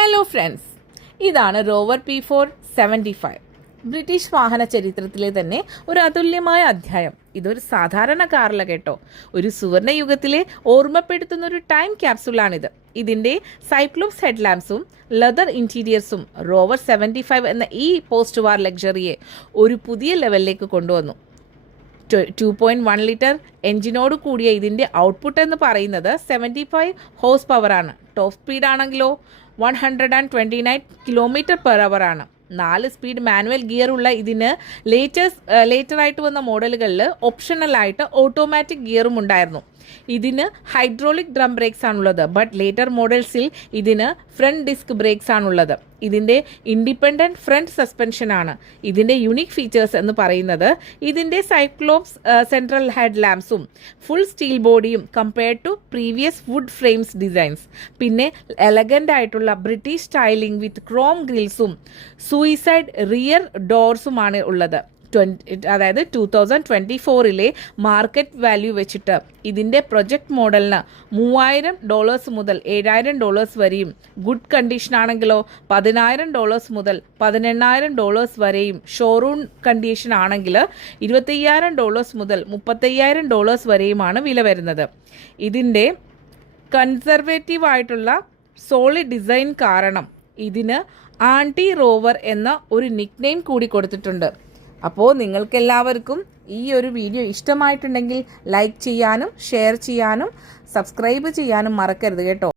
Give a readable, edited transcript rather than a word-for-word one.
Hello friends, ഇതാണ് rover P475. British വാഹന ചരിത്രത്തിലെ തന്നെ ഒരു അതുല്യമായ അധ്യായം. ഇതൊരു സാധാരണ കാറല്ല കേട്ടോ, ഒരു സുവർണ യുഗത്തിലെ ഓർമ്മപ്പെടുത്തുന്ന ഒരു ടൈം ക്യാപ്സുളാണിത്. ഇതിൻ്റെ സൈക്ലോപ്സ് ഹെഡ് ലാംപ്സും ലെതർ ഇൻറ്റീരിയേഴ്സും റോവർ 75 എന്ന ഈ പോസ്റ്റ് വാർ ലക്ഷറിയെ ഒരു പുതിയ ലെവലിലേക്ക് കൊണ്ടുവന്നു. 2.1 ലിറ്റർ എഞ്ചിനോട് കൂടിയ ഇതിൻ്റെ ഔട്ട്പുട്ട് എന്ന് പറയുന്നത് 75 ഹോഴ്സ് പവറാണ്. ടോപ്പ് സ്പീഡ് ആണെങ്കിലോ 129 km/h ആണ്. 4 സ്പീഡ് മാനുവൽ ഗിയർ ഉള്ള ഇതിന് ലേറ്ററായിട്ട് വന്ന മോഡലുകളിൽ ഓപ്ഷണലായിട്ട് ഓട്ടോമാറ്റിക് ഗിയറും ഉണ്ടായിരുന്നു. ഇതിന് ഹൈഡ്രോളിക് ഡ്രം ബ്രേക്സ് ആണുള്ളത്. ബട്ട് ലേറ്റർ മോഡൽസിൽ ഇതിന് ഫ്രണ്ട് ഡിസ്ക് ബ്രേക്സ് ആണുള്ളത്. ഇതിൻ്റെ ഇൻഡിപെൻഡൻറ്റ് ഫ്രണ്ട് സസ്പെൻഷൻ ആണ്. ഇതിൻ്റെ യുണീക്ക് ഫീച്ചേഴ്സ് എന്ന് പറയുന്നത് ഇതിൻ്റെ സൈക്ലോപ്സ് സെൻട്രൽ ഹെഡ് ലാംപ്സും ഫുൾ സ്റ്റീൽ ബോഡിയും compared to previous wood frames designs. പിന്നെ എലഗൻ്റ് ആയിട്ടുള്ള ബ്രിട്ടീഷ് സ്റ്റൈലിംഗ് വിത്ത് ക്രോം ഗ്രിൽസും സൂയിസൈഡ് റിയർ ഡോർസുമാണ് ഉള്ളത്. അതായത് 2024 മാർക്കറ്റ് വാല്യൂ വെച്ചിട്ട് ഇതിൻ്റെ പ്രൊജക്ട് മോഡലിന് $3000 മുതൽ $7000 വരെയും, ഗുഡ് കണ്ടീഷൻ ആണെങ്കിലോ $10000 മുതൽ $18000 വരെയും, ഷോറൂം കണ്ടീഷൻ ആണെങ്കിൽ $25000 മുതൽ $35000 വരെയുമാണ് വില വരുന്നത്. ഇതിൻ്റെ കൺസർവേറ്റീവ് ആയിട്ടുള്ള സോളിഡ് ഡിസൈൻ കാരണം ഇതിന് ആൻറ്റി റോവർ എന്ന ഒരു നിക്ക് നെയിം കൂടി കൊടുത്തിട്ടുണ്ട്. അപ്പോൾ നിങ്ങൾക്കെല്ലാവർക്കും ഈ ഒരു വീഡിയോ ഇഷ്ടമായിട്ടുണ്ടെങ്കിൽ ലൈക്ക് ചെയ്യാനും ഷെയർ ചെയ്യാനും സബ്സ്ക്രൈബ് ചെയ്യാനും മറക്കരുത് കേട്ടോ.